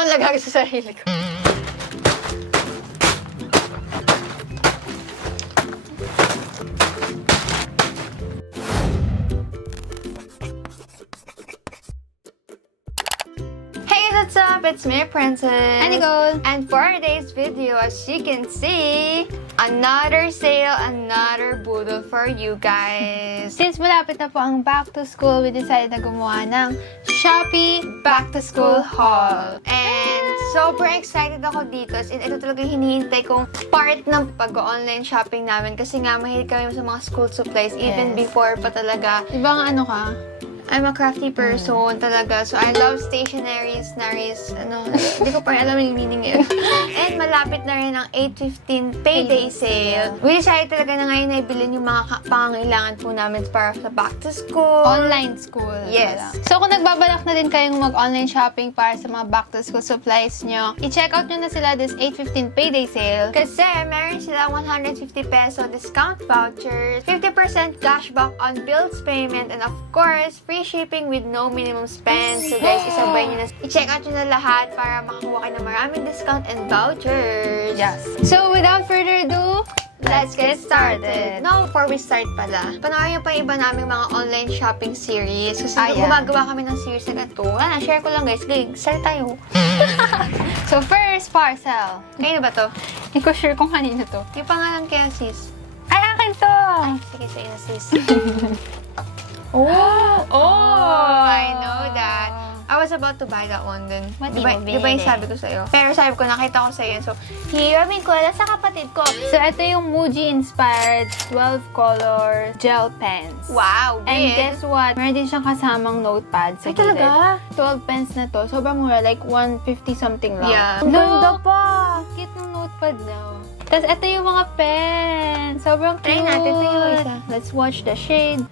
ako lagag sa sarili ko. What's up? It's me, Princess. And Nicole. And for today's video, as you can see, another sale, another budol for you guys. Since malapit na po ang back to school, we decided na gumawa ng Shopee back to school haul. And super excited ako dito. As in, ito talaga hinihintay kong part ng pag-online shopping namin. Kasi nga, mahilig kami sa mga school supplies. Even before pa talaga. Diba nga ano ka? I'm a crafty person talaga. So, I love stationaries, hindi ko pa alam yung meaning yun. And malapit na rin ang 8/15 Payday Sale. We decided talaga na ngayon na ibilin yung mga pangangailangan po namin para sa back to school. Online school. Yes. So, kung nagbabalak na din kayong mag-online shopping para sa mga back to school supplies nyo, i-check out nyo na sila this 8/15 Payday Sale. Kasi meron sila 150 peso discount vouchers, 50% cashback on bills payment, and of course, free shipping with no minimum spend. So guys, isabay nyo na. I-check out nyo na lahat para makakuha kayo ng maraming discount and vouchers. Yes. So, without further ado, let's get started. No, before we start pala, panoorin nyo pa yung iba naming mga online shopping series. Kasi gumagawa kami ng series na ganito. Share ko lang guys. Sige, start tayo. So, first parcel. Kanino ba to? Hindi ko sure kung kanino to. Yung pangalan kaya sis. Ay, akin to! Ay, sige sa'yo na sis. Oh, I know that. I was about to buy that one din. Di ba yung sabi ko sa'yo? Pero sabi ko, nakita ko sa'yo. So, hiramin ko lang sa kapatid ko. So, ito yung Muji-inspired 12-color gel pens. Wow, And guess what? Meron din siyang kasamang notepad sa gilid. Talaga? 12 pens na to. Sobrang mura. Like, 150 something lang. Yeah. Ang ganda pa! Cute ng notepad daw. Tapos, ito yung mga pens. Sobrang cute. Try natin. Ito yung isa. Let's watch the shade.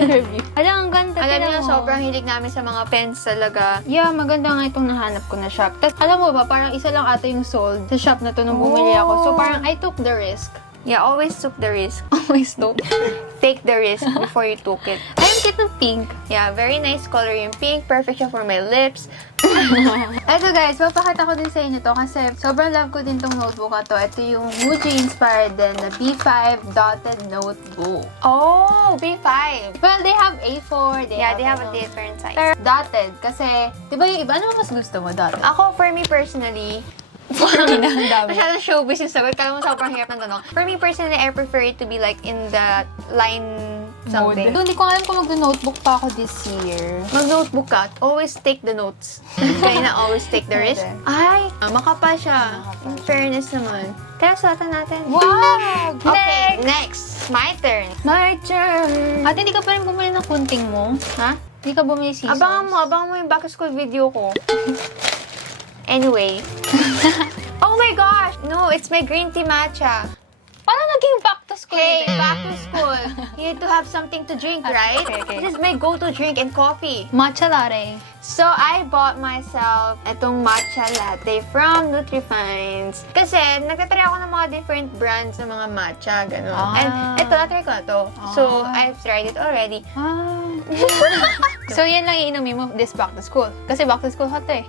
Review. Alam, ang ganda. Alam niyo, sobrang hilig namin sa mga pens talaga. Yeah, maganda nga itong nahanap ko na shop. Tapos, alam mo ba, parang isa lang ata yung sold sa shop na to nung bumili ako. So, parang I took the risk. Yeah, always took the risk. Always took. Take the risk before you took it. Ayun, cute ng pink. Yeah, very nice color yung pink. Perfect siya for my lips. Ito guys, papakita ko din sa inyo to kasi sobrang love ko din tong notebook na to. Ito yung Muji-inspired din na B5 dotted notebook. Oh, B5. Well, they have A4. They have a different size. Pero dotted kasi, di ba yung iba? Ano mas gusto mo dotted? Ako, for me personally, masyadong showbiz yung sagot. Kala mo sobrang hirap ng tanong. For me personally, I prefer it to be like in the line something. Hindi ko alam kung mag-notebook pa ako this year. Mag-notebook ka, always take the notes. Kaya na always take the risk. Ay, makapal siya. In fairness naman. Kaya suwatan natin. Wow! Okay, next. My turn. My turn! Ate, hindi ka pa rin bumili ng kunting mo? Ha? Hindi ka bumili scissors? Abangan mo yung back to school video ko. Anyway. Oh my gosh! No, it's my green tea matcha. Paano naging back to school? Hey, back to school. You need to have something to drink, right? Okay. This is my go-to drink and coffee. Matcha latte. So, I bought myself itong matcha latte from Nutrifines. Kasi, nagtatry ako ng mga different brands ng mga matcha, gano'n. And ito, natry ko na to. So, I've tried it already. So, yan lang iinumin mo this back to school. Kasi back to school hot eh.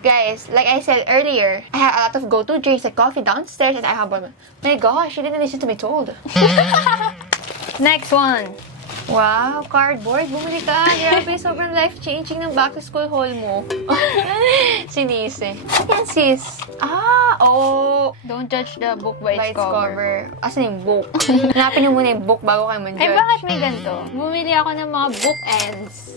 Guys, like I said earlier, I have a lot of go-to drinks like coffee downstairs and I have one. My gosh, you didn't listen to me told. Next one. Wow, cardboard. Bumili ka. Grabe, sobrang life-changing ng back-to-school haul mo. Sinise. Yan, sis. Oh. Don't judge the book by its cover. Asan yung book? Hanapin niyo muna yung book bago kayo man-judge. Ay, bakit may ganito? Bumili ako ng mga bookends.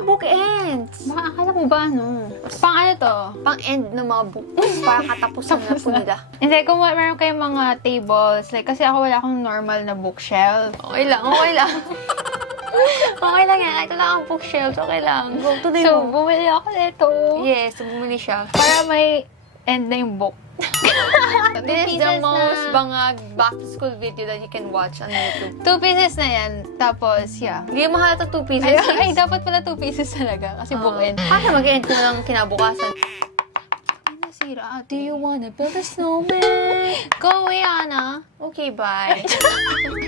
Bookends. Baka akala mo ba, ano? Pang ano to? Pang-end ng mga books. Para katapusan na po nila. Hindi, kung meron kayong mga tables, like, kasi ako wala akong normal na bookshelf. Okay lang. Okay lang yan. Kahit wala kang bookshelves, okay lang. Go to the So, bumili ako nito. Yes, bumili siya. Para may end na yung book. This is the most bangag back-to-school video that you can watch on YouTube. 2 pieces na yan. Tapos, yeah. Hindi mo halata 2 pieces. Ay, dapat pala 2 pieces talaga. Kasi bookend. Kasi mag-end ko lang kinabukasan. Nasira. Do you wanna build a snowman? Go away, Ana. Okay, bye.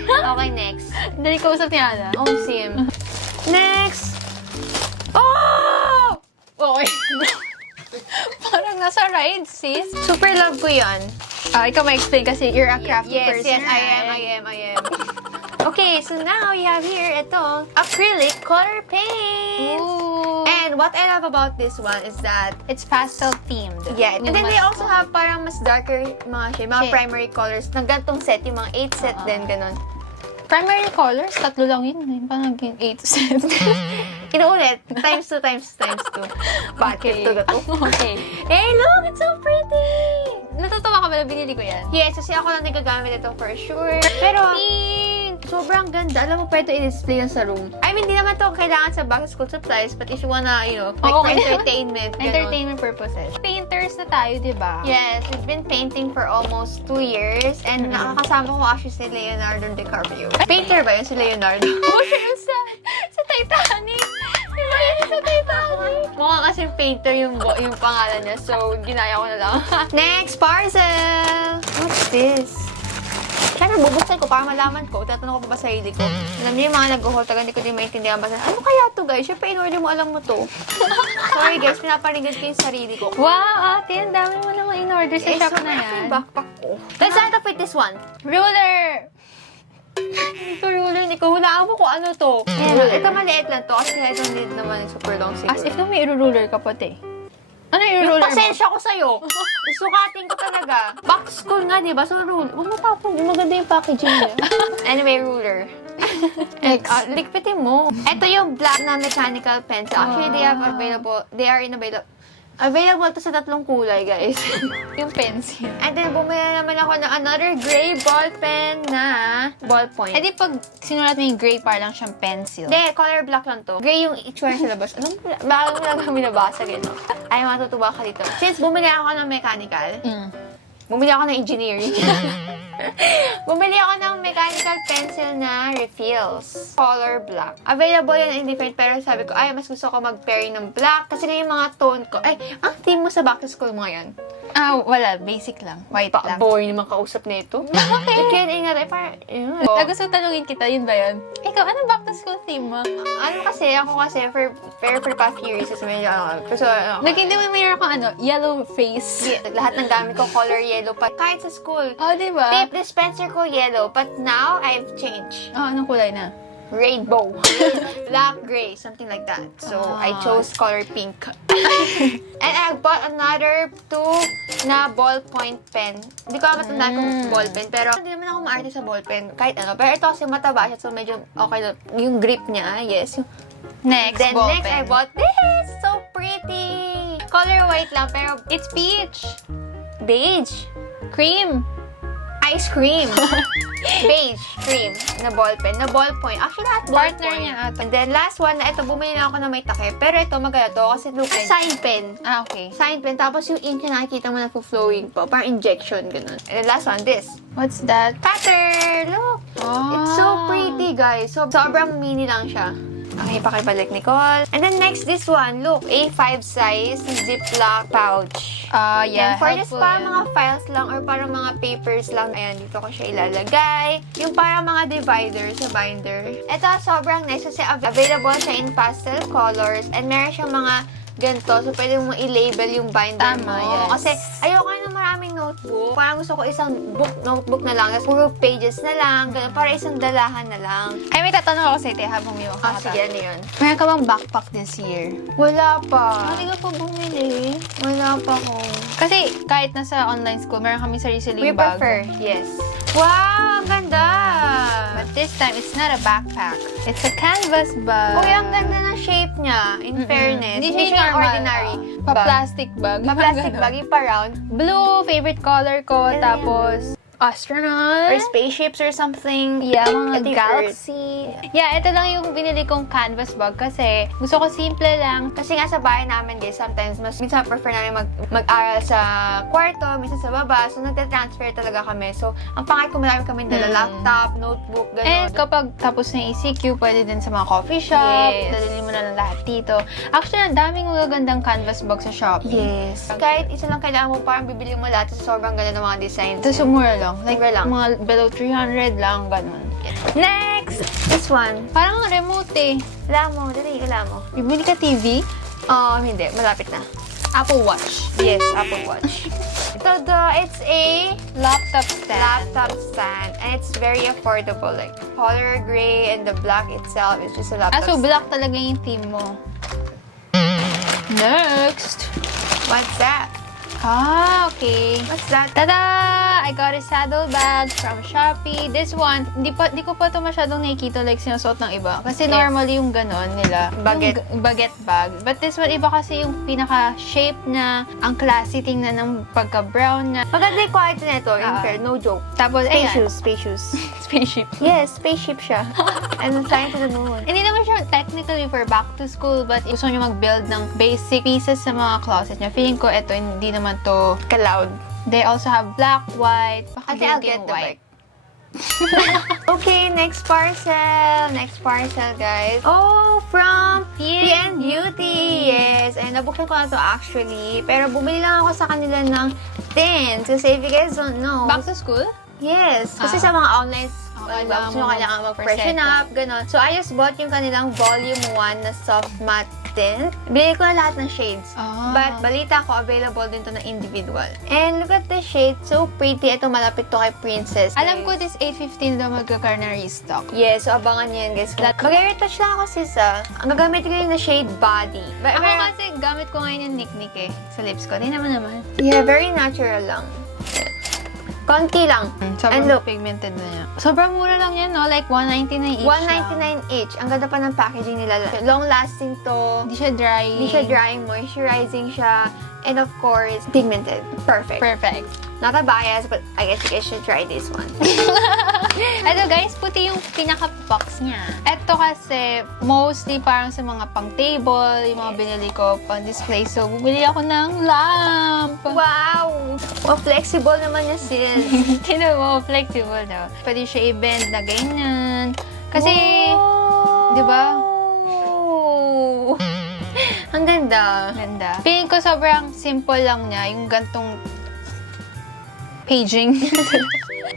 Okay, next. Dali ko usap ni Ana. Oh, sim. Next! Oh! Okay. nasa ride, sis. Super love ko yan. Ikaw ma-explain kasi you're a crafty person. Yes, I am. Okay, so now we have here itong acrylic color paint. Ooh. And what I love about this one is that It's pastel themed. yeah, and then they also have parang mas darker mga shade, mga Shade. primary colors ng gantong set, yung mga 8 set din, ganun. Primary colors, 3 lang yun. Parang naging 8 sets. Inuulit, times 2. Bakit to na to? Okay. Hey, look! It's so pretty! Natutuwa ka ba na binili ko yan? Yes, kasi ako lang nagagamit ito for sure. Pero, sobrang ganda. Alam mo, pwede i-display yan sa room. I mean, di naman to kailangan sa back to school supplies, but if you wanna, you know, like Oo. for entertainment, ganun. Entertainment purposes. Painters na tayo, di ba? Yes, we've been painting for almost 2 years, and nakakasama ko actually si Leonardo DiCaprio. Painter ba yun si Leonardo? Oh, yun sa Titanic. Di ba yun sa Titanic? Mukha kasi painter yung pangalan niya, so ginaya ko na lang. Next parcel! What's this? Siyempre, bubuksan ko para malaman ko. Tatanong ko pa ba sa sarili ko. Alam niyo yung mga nag-haul, taga hindi ko din maintindihan ba. Ano kaya to, guys? Siyempre, in-order mo, alam mo to. Sorry, guys, pinapanigad ko yung sarili ko. Wow, ate, ang dami mo naman in-order sa shop na yan. Yung backpack ko. Let's start off with this one. Ruler! Ito, ruler ni ko. Hulaan mo kung ano to. Ito maliit lang to. Kasi ito need naman super long siguro. As if na may ruler ka pati. Ano yung ruler mo? Pasensya ko sa'yo. Sukatin ko talaga. Box ko nga, di ba? So, ruler. Huwag mo tapon. Maganda yung packaging niya. Anyway, ruler. And, likpitin mo. Ito yung black na mechanical pencil. Actually, they are available to sa 3 kulay, guys. Yung pencil. And then, bumili naman ako ng another gray ball pen na ballpoint. Eh di pag sinulat mo yung gray, parang siyang pencil. Hindi, color black lang to. Gray yung itsura sa labas. Anong, bakit mo lang kami nabasa gano'n? Ay, matutuwa ka dito. Since bumili ako ng mechanical, bumili ako ng engineering. Bumili ako ng mechanical pencil na refills. Color black. Available yan in different, pero sabi ko, ay, mas gusto ko mag-pairing ng black. Kasi na yung mga tone ko. Ay, ang theme mo sa back to school mo ngayon? Wala. Basic lang. White lang. Boring naman kausap na ito. Okay. Kaya ingat, ay, parang, yun. Gusto tanungin kita, yun ba yun? Ikaw, anong back to school theme mo? Ano kasi, ako kasi, for the past few years, is medyo, Hindi mo mayroon kang yellow face. lahat ng gamit ko, color yellow pa. Kahit sa school. Oh, di ba? Tape dispenser ko yellow, but now, I've changed. Anong kulay na? Rainbow. Black, gray, something like that. So, I chose color pink. And I bought another 2 na ballpoint pen. Hindi ko matandaan kung ball pen, pero hindi naman ako maarte sa ball pen, kahit ano. Pero ito kasi mataba siya, so medyo okay na. Yung grip niya, yes. Next, Then ball next, pen. I bought this. So pretty. Color white lang, pero It's peach. beige. Cream. Ice cream. Beige cream na ballpen, na ballpoint. Actually, lahat ballpoint. Partner niya ata. And then, last one na ito, bumili na ako na may takip. Pero ito, maganda to kasi look, sign pen. Okay. Sign pen. Tapos yung ink na nakikita mo na flowing po. Parang injection, ganun. And then last one, this. What's that? Pattern! Look! It's so pretty, guys. So, sobrang mini lang siya. Okay, pakibalik, Nicole. And then next, this one. Look, A5 size, Ziploc pouch. Yeah, And for this, helpful parang yan. mga files lang or parang mga papers lang. Ayan, dito ko siya ilalagay. Yung parang mga divider sa binder. Ito, sobrang nice kasi available siya in pastel colors and meron siyang mga ganito. So, pwede mo i-label yung binder Tama, mo. yes. Kasi, ayoko na maraming notebook. Parang gusto ko isang notebook na lang. Tapos, puro pages na lang. Ganun, para isang dalahan na lang. Ay, may tatanong ako sa'yo, habang may Sige, ano yun? Meron ka bang backpack this year? Wala pa. Hindi ka pa bumili. Wala pa ko. Kasi kahit nasa online school, meron kami sarili-sariling We bag. prefer, yes. Wow, ang ganda! But this time, it's not a backpack. It's a canvas bag. Uy, ang ganda ng shape niya, in fairness. Hindi siya yung normal. ordinary Pa-plastic bag. Pa-plastic Ganun. bag, yung pa-round. Blue, favorite color ko. Ano Tapos, astronaut. Or spaceships or something. Yeah, mga Ito yung galaxy. Yeah, ito lang yung binili kong canvas bag kasi gusto ko simple lang. Kasi nga sa bahay namin, guys, sometimes, minsan prefer namin mag-aral sa kwarto, minsan sa baba. So, nagte-transfer talaga kami. So, ang pangit ko marami kami dala laptop, notebook, And gano'n. kapag tapos na yung ECQ, pwede din sa mga coffee shop. Yes. Dalhin mo na lang lahat dito. Actually, ang daming magagandang canvas bag sa Shopee. Yes. Kahit isa lang kailangan mo, parang bibili mo lahat. So, sobrang ganda ng mga designs. Tapos mura lang. Like, Mura lang. mga below 300 lang, ganun. Next! This one. Parang remote eh. Wala mo, dali, wala mo. Bibili ka TV? Hindi. Malapit na. Apple Watch. Yes, Apple Watch. It's a Laptop stand. and it's very affordable. Like, color gray and the black itself is just a laptop So stand. black talaga yung theme mo. Next! What's that? Okay. What's that? Tada! I got a saddle bag from Shopee. This one, di ko pa ito masyadong nakikita like sinusuot ng iba. Kasi Yes. normally yung ganon nila. Baguette. Yung baguette bag. But this one, iba kasi yung pinaka-shape na ang classy tingnan ng pagka-brown na. Maganda yung quality nito, in fair, no joke. Tapos, Space ayan. shoes, space shoes. Spaceship. Yes, spaceship siya. And I'm flying to the moon. Hindi naman siya technically for back to school, but gusto nyo mag-build ng basic pieces sa mga closet nyo. Feeling ko, ito, hindi naman to Kaloud. They also have black, white, I think I'll get the white. bike. Okay, next parcel. Next parcel, guys. Oh, from PN Beauty. Yes. And nabuksan ko na to actually. Pero bumili lang ako sa kanila ng tins. Kasi if you guys don't know. Back to school? Yes. Kasi sa mga online kailangan gusto nyo mo kailangan mag-freshen mag-present up, gano'n. So, I just bought yung kanilang volume 1 na soft matte tint. Binili ko na lahat ng shades. But, balita ko, available din to na individual. And look at the shade. So pretty. Ito, malapit to kay Princess. Alam ko guys. this 8:15 daw magkakaroon na restock. Yes, so abangan nyo yan, guys. Mag-retouch lang ako, sis, Ang gagamit ko yung na shade body. Ako kasi gamit ko ngayon yung Nick sa lips ko. Di naman. Yeah, very natural lang. Konti lang. Sobrang And look, pigmented na niya. Sobrang mura lang yan, no? Like, 199 each. $199 each. Ang ganda pa ng packaging nila. Long-lasting to. Hindi siya drying. Hindi siya drying, moisturizing siya. And of course, pigmented. Perfect. Perfect. Not a bias, but I guess you guys should try this one. Ito guys, puti yung pinaka-box niya. Ito kasi, mostly parang sa mga pang-table, yung mga binili ko pang-display. So, bumili ako ng lamp. Wow! Well, flexible naman niya, sis. Tinan mo, flexible daw. Pwede siya i-bend na ganyan. Kasi, di ba? Ang ganda. Ganda. Feeling ko sobrang simple lang niya. Yung gantong paging.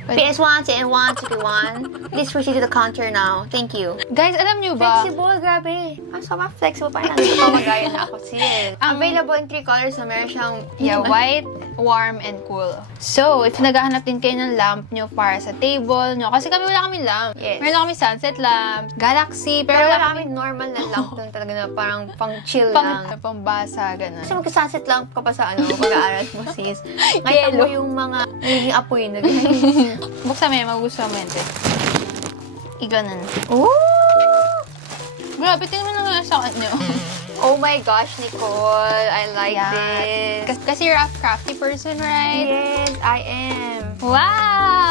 PS1 and 1, 2, 1. Please proceed to the counter now. Thank you. Guys, alam nyo ba? Flexible, grabe. Ang sobrang flexible. Parang nandito pa magaya na ako, sis. Available in 3 colors na meron siyang... Yeah, white, warm, and cool. So, if naghahanap din kayo ng lamp nyo para sa table nyo, kasi kami wala kaming lamp. Yes. Meron lang kami sunset lamp, galaxy, Pero pero wala kami normal na lamp lang talaga na parang pang-chill lang. Pambasa, gano'n. Kasi magka-sunset lamp ka pa sa pag-aaral mo, sis. Ngayon mo yung mga naging apoy na guys. Buksan mo yan, magugustuhan mo yan, te. Iganon. Ooh! Grabe, tingnan mo naman sa nyo. Oh my gosh, Nicole. I like this. Kasi you're a crafty person, right? Yes, I am. Wow!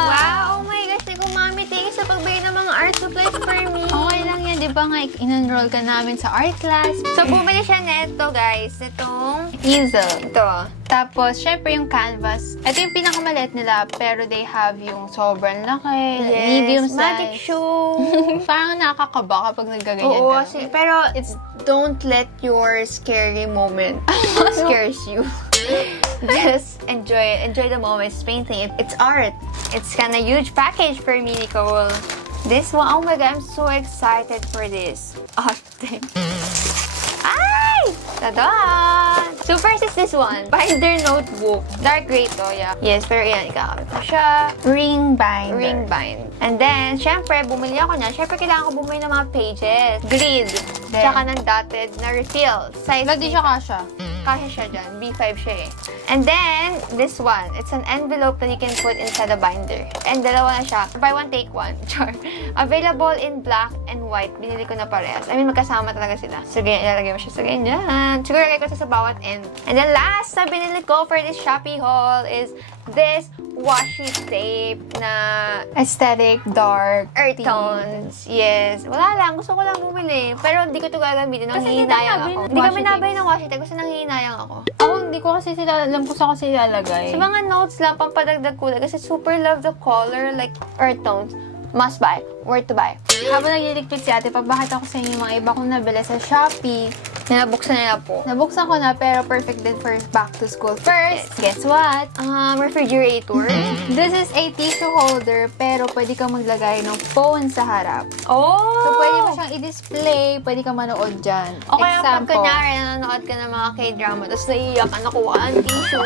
Wow! Oh my gosh, Nicole, mami, thank you sa pagbigay ng mga art supplies for me. Okay lang yan, di ba nga, in-enroll ka namin sa art class. So, bumili siya neto, guys. Itong... Easel. Ito. Tapos, syempre yung canvas. Ito yung pinakamaliit nila, pero they have yung sobrang laki, medium size. Magic shoe. Parang nakakaba kapag naggaganyan Oo, ka. pero don't let your scary moment scares you. Just enjoy it. Enjoy the moment. It's painting. It's art. It's kind of huge package for me, Nicole. This one, oh my god, I'm so excited for this. Arte. Ay! Tada! So first is this one. Binder notebook. Dark gray to, yeah. Yes, pero yan, ikakamit mo siya. Ring binder. Ring bind. And then, syempre, bumili ako niya. Syempre, kailangan ko bumili ng mga pages. Grid. Tsaka ng dotted na refill. Size Lagi siya kasha. Kasha siya dyan. B5 siya eh. And then, this one. It's an envelope that you can put inside a binder. And dalawa na siya. Buy one, take one. Char. Available in black and white. Binili ko na parehas. I mean, magkasama talaga sila. So, ganyan, ilalagay mo siya sa ganyan. Siguro, lagay ko siya sa bawat end. And then, last na binili ko for this Shopee haul is this washi tape na Aesthetic, dark, earth tones. Yes. Wala lang. Gusto ko lang bumili. Pero hindi ko ito gagamitin. Nanghihinayang ako. Hindi kami nabili ng washi tape kasi nanghihinayang ako. Ako, hindi ko kasi sila, alam ko sa kasi ilalagay. Sa mga notes lang, pampadagdag kulay. Kasi super love the color, like earth tones. Must buy. Worth to buy. Habang nagliligpit si ate, pabakit ako sa inyo yung mga iba kong nabili sa Shopee. Nabuksan nila po. Nabuksan ko na, pero perfect din for back to school. First, guess what? Refrigerator. This is a tissue holder, pero pwede kang maglagay ng phone sa harap. Oh! So, pwede mo siyang i-display, pwede kang manood dyan. O kaya pag Example. kunyari, nanonood ka ng mga K-drama, tapos naiiyak ka, nakuha ang tissue.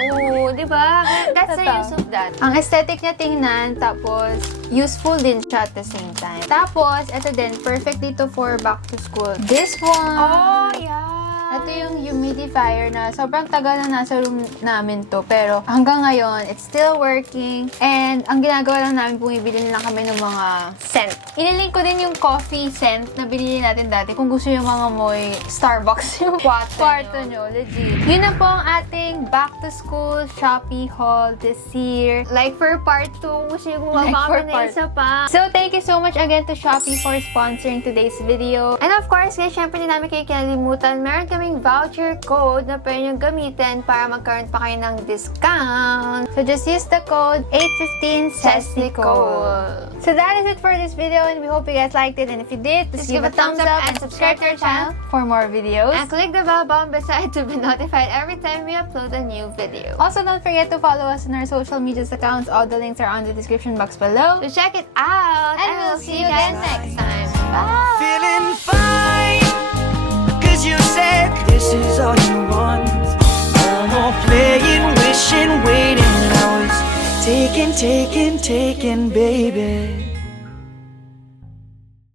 Diba? That's the Totoo. use of that. Ang aesthetic niya tingnan, tapos useful din siya at the same time. Tapos, ito din, perfect dito for back to school. This one. Oh, yeah. Ito yung humidifier na sobrang tagal na nasa room namin to. Pero hanggang ngayon, it's still working. And ang ginagawa lang namin, bumibili lang kami ng mga Scent. Inilink ko din yung coffee scent na binili natin dati. Kung gusto yung mga moy Starbucks yung kwarto nyo. Legit. Yun na po ang ating back to school Shopee haul this year. Like for part 2, gusto nyo Like bumaba for kami na part- isa pa. So, thank you so much again to Shopee for sponsoring today's video. And of course, guys, syempre din namin kayo kinalimutan, meron kaming voucher code na pwede nyo gamitin para magkaroon pa kayo ng discount. So, just use the code 815 says Nicole. So, that is it for this video, and we hope you guys liked it. And if you did, just give a thumbs up and subscribe to our channel for more videos. And click the bell button beside to be notified every time we upload a new video. Also, don't forget to follow us on our social media accounts. All the links are on the description box below. So check it out, And we'll see you again next time. Bye! Feeling fine, cause you said this is all you want. No more playing, wishing, waiting. I was taken, baby.